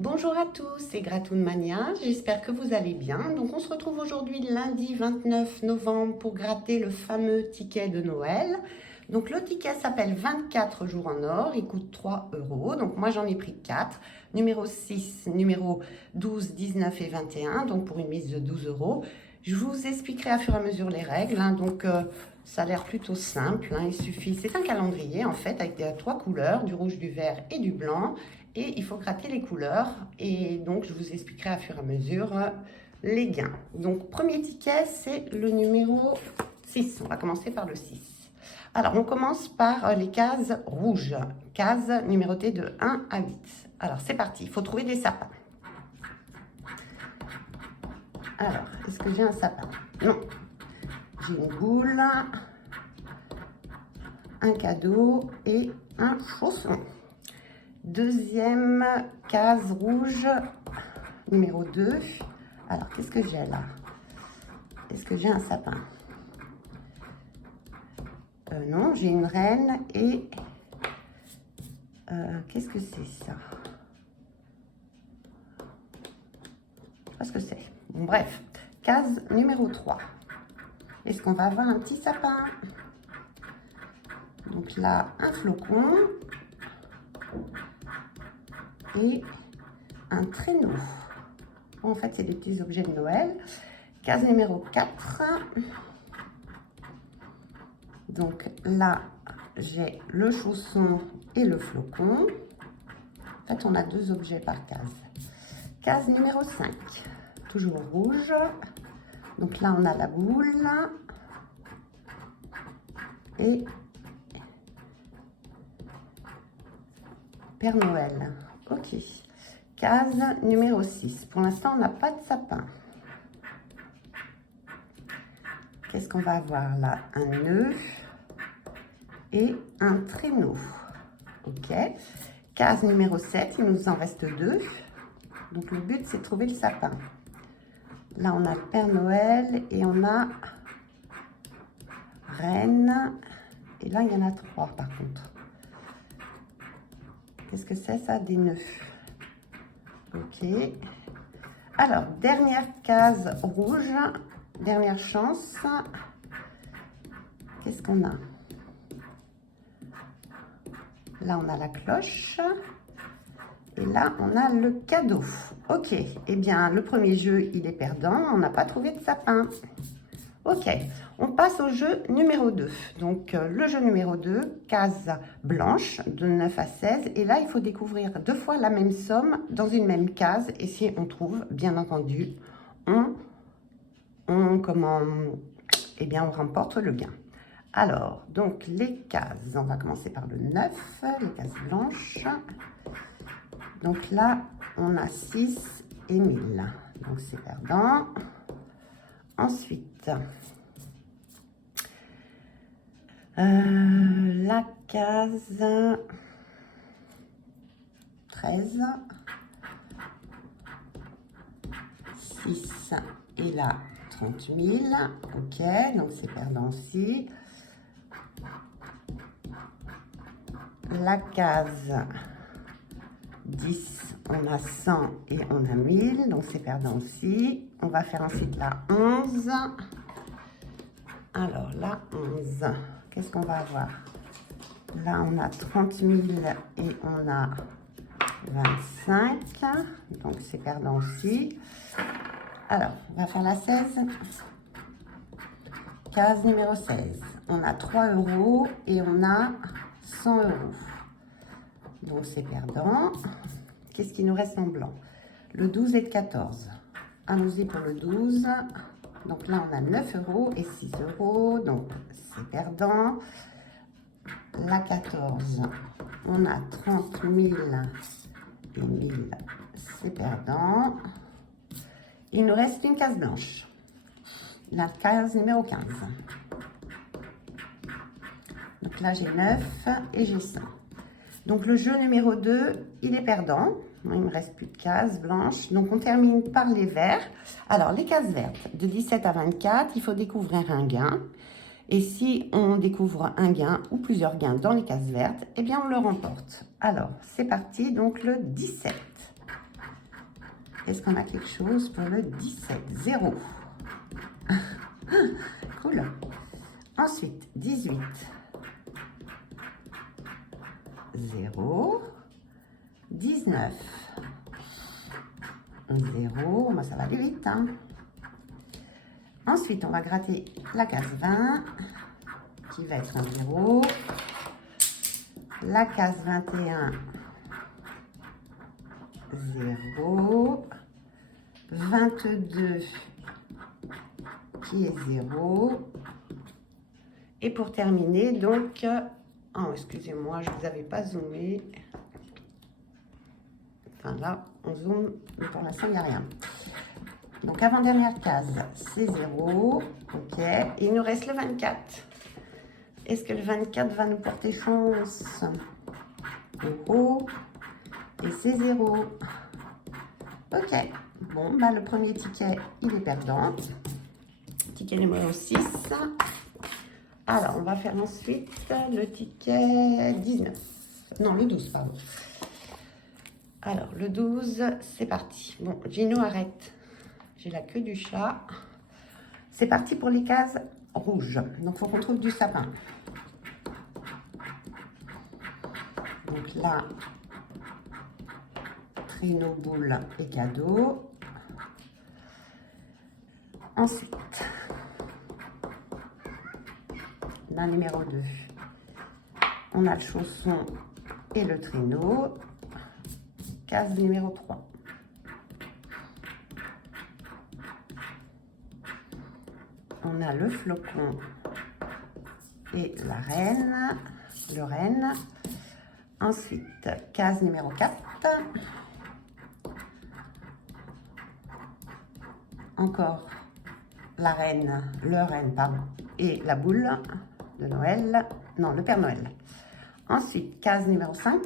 Bonjour à tous, c'est Gratoon Mania, j'espère que vous allez bien. Donc on se retrouve aujourd'hui lundi 29 novembre pour gratter le fameux ticket de Noël. Donc le ticket s'appelle 24 jours en or, il coûte 3 €. Donc moi j'en ai pris 4, numéro 6, numéro 12, 19 et 21, donc pour une mise de 12 €. Je vous expliquerai à fur et à mesure les règles, ça a l'air plutôt simple, il suffit, c'est un calendrier en fait avec 3 couleurs, du rouge, du vert et du blanc. Et il faut gratter les couleurs et donc je vous expliquerai à fur et à mesure les gains. Donc premier ticket, c'est le numéro 6. On va commencer par le 6. Alors on commence par les cases rouges, cases numérotées de 1 à 8. Alors c'est parti, il faut trouver des sapins. Alors, est-ce que j'ai un sapin? Non. J'ai une boule, un cadeau et un chausson. Deuxième case rouge, numéro 2. Alors, qu'est-ce que j'ai là? Est-ce que j'ai un sapin? Non, j'ai une reine et... qu'est-ce que c'est ça? Je sais pas ce que c'est. Bon, bref, case numéro 3. Est-ce qu'on va avoir un petit sapin? Donc là, un flocon. Et un traîneau. En fait, c'est des petits objets de Noël. Case numéro 4. Donc là, j'ai le chausson et le flocon. En fait, on a 2 objets par case. Case numéro 5. Toujours rouge. Donc là, on a la boule. Et Père Noël. Ok. Case numéro 6. Pour l'instant, on n'a pas de sapin. Qu'est-ce qu'on va avoir là? Un nœud et un traîneau. Ok. Case numéro 7. Il nous en reste 2. Donc, le but, c'est de trouver le sapin. Là, on a Père Noël et on a Reine. Et là, il y en a 3 par contre. Qu'est-ce que c'est ça? Des nœuds. Ok. Alors, dernière case rouge, dernière chance. Qu'est-ce qu'on a? Là, on a la cloche. Et là, on a le cadeau. Ok. Eh bien, le premier jeu, il est perdant. On n'a pas trouvé de sapin. Ok. On passe au jeu numéro 2. Donc, le jeu numéro 2, case blanche, de 9 à 16. Et là, il faut découvrir 2 fois la même somme dans une même case. Et si on trouve, bien entendu, on remporte le gain. Alors, donc, les cases. On va commencer par le 9, les cases blanches. Donc là, on a 6 et 1000. Donc, c'est perdant. Ensuite... la case 13, 6 et là 30 000, ok, donc c'est perdant aussi. La case 10, on a 100 et on a 1000, donc c'est perdant aussi. On va faire ensuite la 11. Alors la 11, qu'est-ce qu'on va avoir? Là, on a 30 000 et on a 25. Donc, c'est perdant aussi. Alors, on va faire la 16. Case numéro 16. On a 3 € et on a 100 €. Donc, c'est perdant. Qu'est-ce qui nous reste en blanc? Le 12 et le 14. Allons-y pour le 12. Donc là, on a 9 € et 6 €. Donc, c'est perdant. La 14, on a 30 000 et 1000, c'est perdant. Il nous reste une case blanche. La case numéro 15. Donc là, j'ai 9 et j'ai 100. Donc le jeu numéro 2, il est perdant. Il ne me reste plus de cases blanches. Donc on termine par les verts. Alors les cases vertes, de 17 à 24, il faut découvrir un gain. Et si on découvre un gain ou plusieurs gains dans les cases vertes, eh bien on le remporte. Alors c'est parti, donc le 17. Est-ce qu'on a quelque chose pour le 17? 0. Cool. Ensuite, 18. 0. 19. 0. Moi, ça va aller vite. Hein. Ensuite, on va gratter la case 20, qui va être un 0. La case 21, 0. 22, qui est 0. Et pour terminer, donc, oh, excusez-moi, je ne vous avais pas zoomé. Enfin là, on zoome, mais pour l'instant, il n'y a rien. Donc, avant-dernière case, c'est 0. OK. Et il nous reste le 24. Est-ce que le 24 va nous porter chance? Oh. Et c'est 0. OK. Bon, bah, le premier ticket, il est perdant. Ticket numéro 6. Alors, on va faire ensuite le ticket 19. Non, le 12, pardon. Alors, le 12, c'est parti. Bon, Gino, arrête. J'ai la queue du chat. C'est parti pour les cases rouges. Donc, il faut qu'on trouve du sapin. Donc là, traîneau, boule et cadeau. Ensuite, la numéro 2, on a le chausson et le traîneau. Case numéro 3. On a le flocon et la reine, le renne. Ensuite, case numéro 4. Encore la reine, le renne, pardon, et la boule de Noël. Non, le Père Noël. Ensuite, case numéro 5.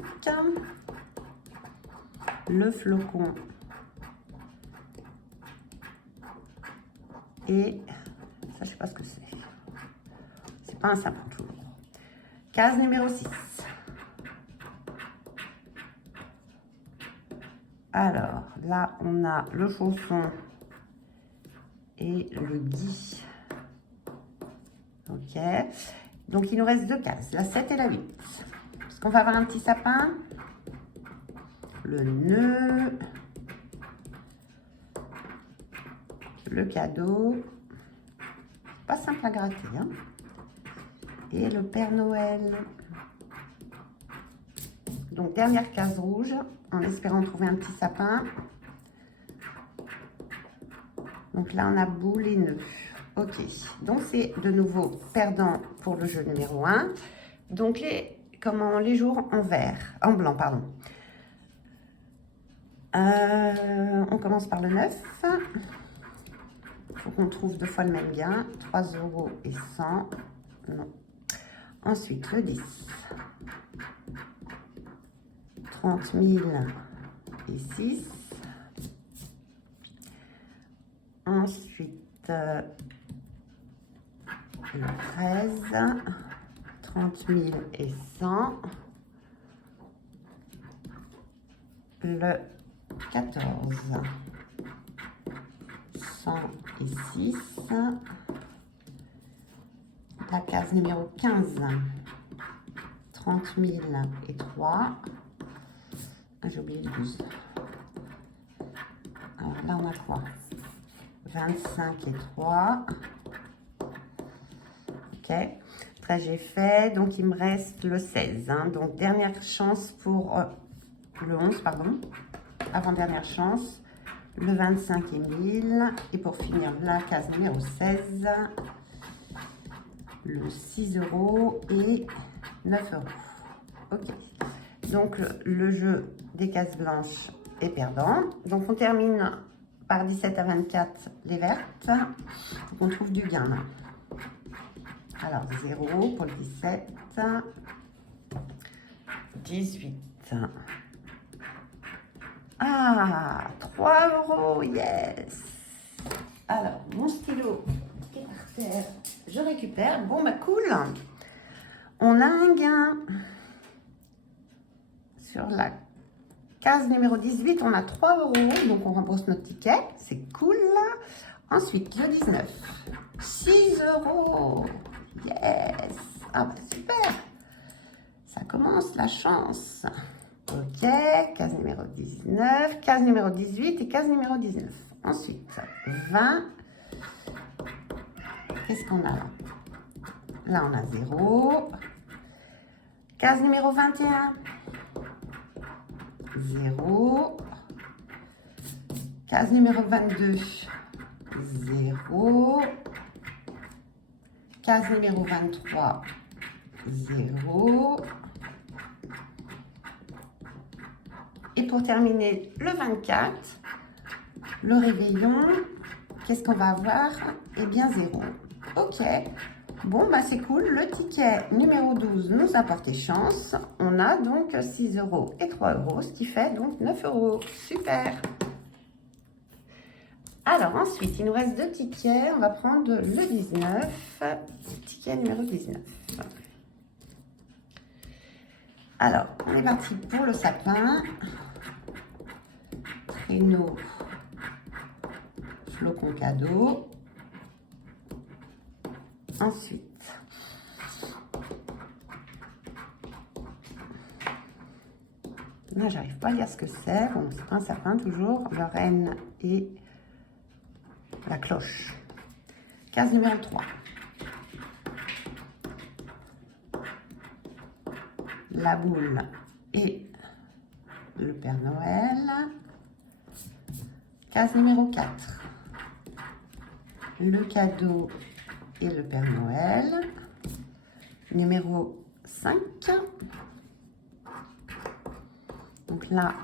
Le flocon et ça, je sais pas ce que c'est. C'est pas un sapin toujours. Case numéro 6. Alors, là, on a le chausson et le gui. OK. Donc, il nous reste 2 cases, la 7 et la 8. Est-ce qu'on va avoir un petit sapin? Le nœud. Le cadeau. Pas simple à gratter, hein. Et le Père Noël. Donc, dernière case rouge, en espérant trouver un petit sapin. Donc là, on a boule et nœud. OK. Donc, c'est de nouveau perdant pour le jeu numéro 1. Donc, les jours en vert, en blanc, pardon. On commence par le 9. Il faut qu'on trouve 2 fois le même gain. 3 € et 100. Non. Ensuite, le 10. 30 000 et 6. Ensuite, le 13. 30 000 et 100. Le 14. 100 et 6. La case numéro 15. 30 000 et 3. Ah, j'ai oublié le 12. Alors là, on a quoi? 25 et 3. OK. 13, j'ai fait. Donc, il me reste le 16. Hein. Donc, dernière chance pour le 11, pardon. Avant-dernière chance. Le 25 et 1000. Et pour finir, la case numéro 16. Le 6 € et 9 €. OK. Donc, le jeu des cases blanches est perdant. Donc, on termine par 17 à 24, les vertes. Il faut qu'on trouve du gain. Alors, 0 pour le 17. 18. Ah, 3 €, yes. Alors, mon stylo est par terre. Je récupère. Bon, bah cool. On a un gain sur la Case numéro 18, on a 3 €, donc on rembourse notre ticket, c'est cool. Ensuite, le 19, 6 €, yes, ah bah super, ça commence la chance. Ok, case numéro 19, case numéro 18 et case numéro 19. Ensuite, 20, qu'est-ce qu'on a là? Là, on a 0. Case numéro 21, 0. Case numéro 22, 0. Case numéro 23, 0. Et pour terminer, le 24, le réveillon, qu'est-ce qu'on va avoir? Eh bien, 0. Ok. Bon, bah c'est cool. Le ticket numéro 12 nous a porté chance. On a donc 6 € et 3 €, ce qui fait donc 9 €. Super. Alors ensuite, il nous reste 2 tickets. On va prendre le 19, ticket numéro 19. Alors, on est parti pour le sapin. Traîneau, flocon cadeau. Ensuite, là, j'arrive pas à lire ce que c'est. Bon, c'est pas un sapin toujours. Le renne et la cloche. Case numéro 3. La boule et le Père Noël. Case numéro 4. Le cadeau et le Père Noël. Numéro 5. Donc là,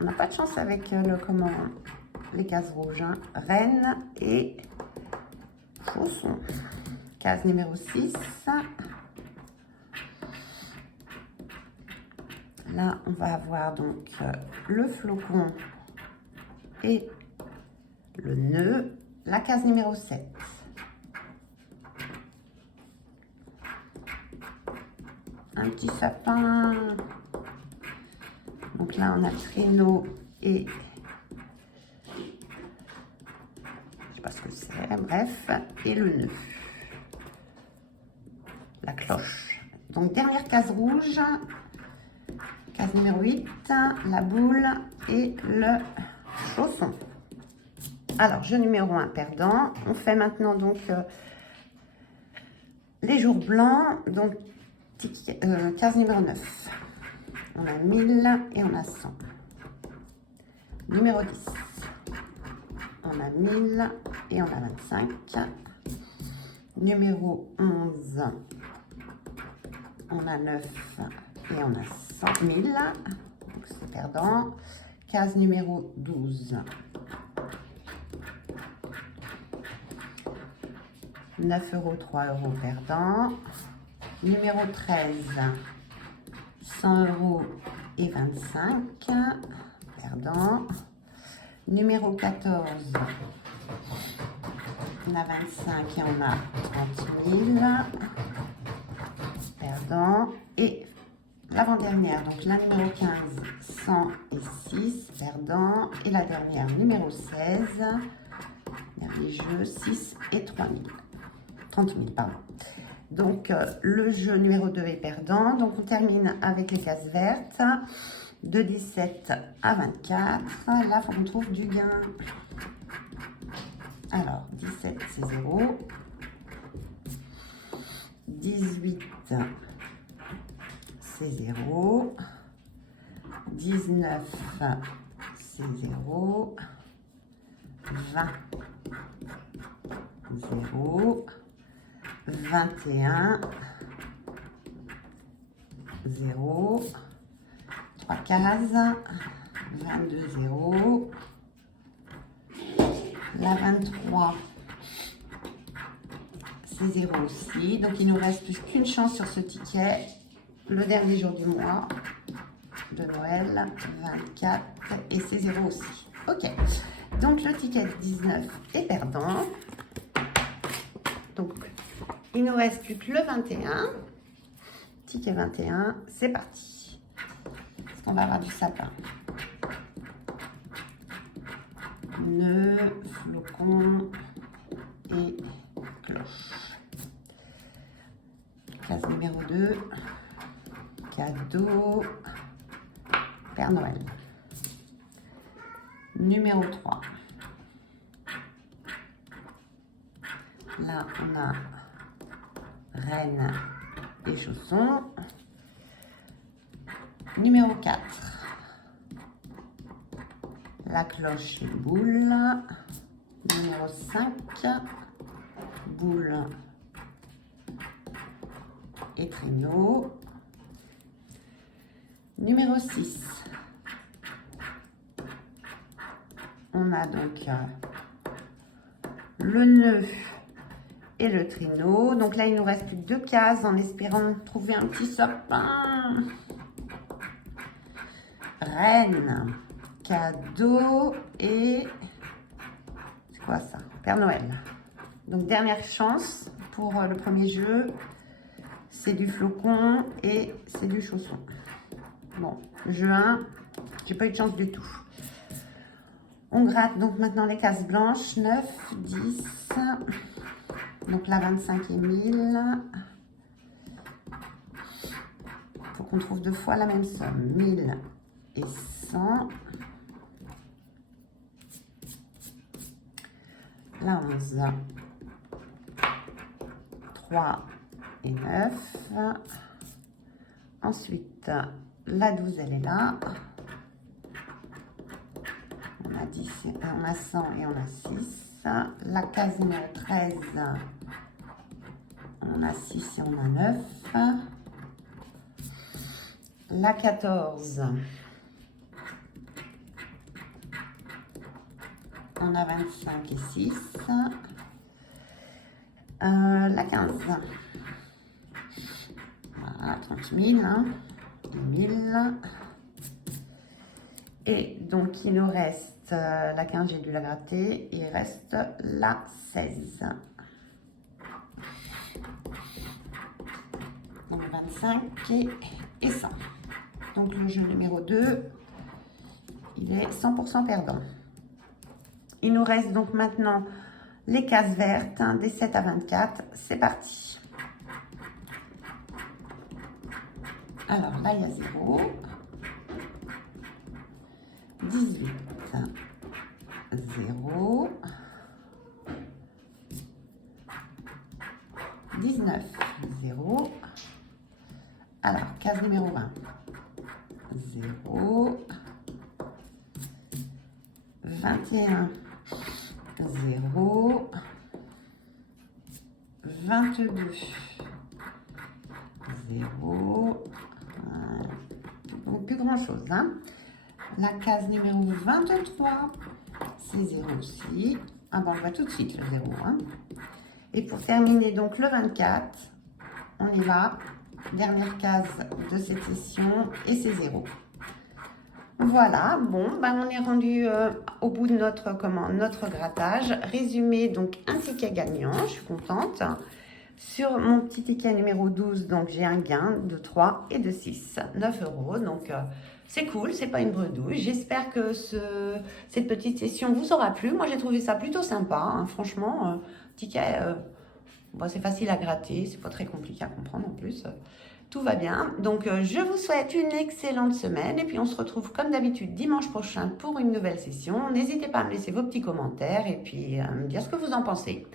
on n'a pas de chance avec les cases rouges. Hein. Reine et chausson. Case numéro 6. Là, on va avoir donc le flocon et le nœud. La case numéro 7. Un petit sapin. Donc là, on a le traîneau et... je sais pas ce que c'est, bref. Et le nœud. La cloche. Donc, dernière case rouge. Case numéro 8. La boule et le chausson. Alors, jeu numéro 1, perdant. On fait maintenant donc les jours blancs. Donc, case numéro 9. On a 1000 et on a 100. Numéro 10. On a 1000 et on a 25. Numéro 11. On a 9 et on a 100 000. Donc, c'est perdant. Case numéro 12. 9 €, 3 € perdant. Numéro 13, 100 € et 25, perdant. Numéro 14, on a 25 et on a 30 000, perdant. Et l'avant-dernière, donc la numéro 15, 100 et 6, perdant. Et la dernière, numéro 16, dernier jeu, 6 et 3 000. 30 000, pardon. Donc, le jeu numéro 2 est perdant. Donc, on termine avec les cases vertes. De 17 à 24. Là, il faut qu'on trouve du gain. Alors, 17, c'est 0. 18, c'est 0. 19, c'est 0. 20, 0. 21, 0, 3 cases, 22, 0, la 23, c'est 0 aussi, donc il nous reste plus qu'une chance sur ce ticket, le dernier jour du mois de Noël, 24, et c'est 0 aussi. Ok, donc le ticket 19 est perdant, donc il nous reste plus que le 21. Ticket 21, c'est parti. Est-ce qu'on va avoir du sapin? nœud, flocon et cloche. Case numéro 2, cadeau, Père Noël. Numéro 3. Là, on a reine et chaussons. Numéro 4. La cloche et boule. Numéro 5. Boule et traîneau. Numéro 6. On a donc le nœud et le traîneau. Donc là, il nous reste plus que 2 cases en espérant trouver un petit sapin. Reine, cadeau et... c'est quoi ça? Père Noël. Donc dernière chance pour le premier jeu. C'est du flocon et c'est du chausson. Bon, jeu 1, j'ai pas eu de chance du tout. On gratte donc maintenant les cases blanches. 9, 10. Donc là, 25 et 1000. Il faut qu'on trouve 2 fois la même somme. 1000 et 100. La 11. 3 et 9. Ensuite, la 12, elle est là. On a 10, on a 100 et on a 6. La case numéro 13, on a 6 et on a 9. La 14, on a 25 et 6. La 15, voilà, 30 000, hein, 1000. Et donc, il nous reste la 15, j'ai dû la gratter. Il reste la 16. Donc, 25 et 100. Donc, le jeu numéro 2, il est 100% perdant. Il nous reste donc maintenant les cases vertes, hein, des 7 à 24. C'est parti. Alors, là, il y a 0. 18, 0, 19, 0. Alors, case numéro 20, 0, 21, 0, 22, 0, donc plus grand chose, hein. La case numéro 23, c'est 0 aussi. Ah bon, on voit tout de suite le 0. Hein. Et pour terminer donc le 24, on y va. Dernière case de cette session et c'est 0. Voilà, bon, ben on est rendu au bout de notre grattage. Résumé, donc un ticket gagnant, je suis contente. Sur mon petit ticket numéro 12, donc j'ai un gain de 3 et de 6, 9 €. Donc c'est cool, c'est pas une bredouille. J'espère que cette petite session vous aura plu. Moi j'ai trouvé ça plutôt sympa, hein. Franchement, ticket, bon, c'est facile à gratter, c'est pas très compliqué à comprendre en plus. Tout va bien. Donc je vous souhaite une excellente semaine et puis on se retrouve comme d'habitude dimanche prochain pour une nouvelle session. N'hésitez pas à me laisser vos petits commentaires et puis à me dire ce que vous en pensez.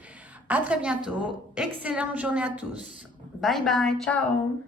À très bientôt. Excellente journée à tous. Bye bye. Ciao.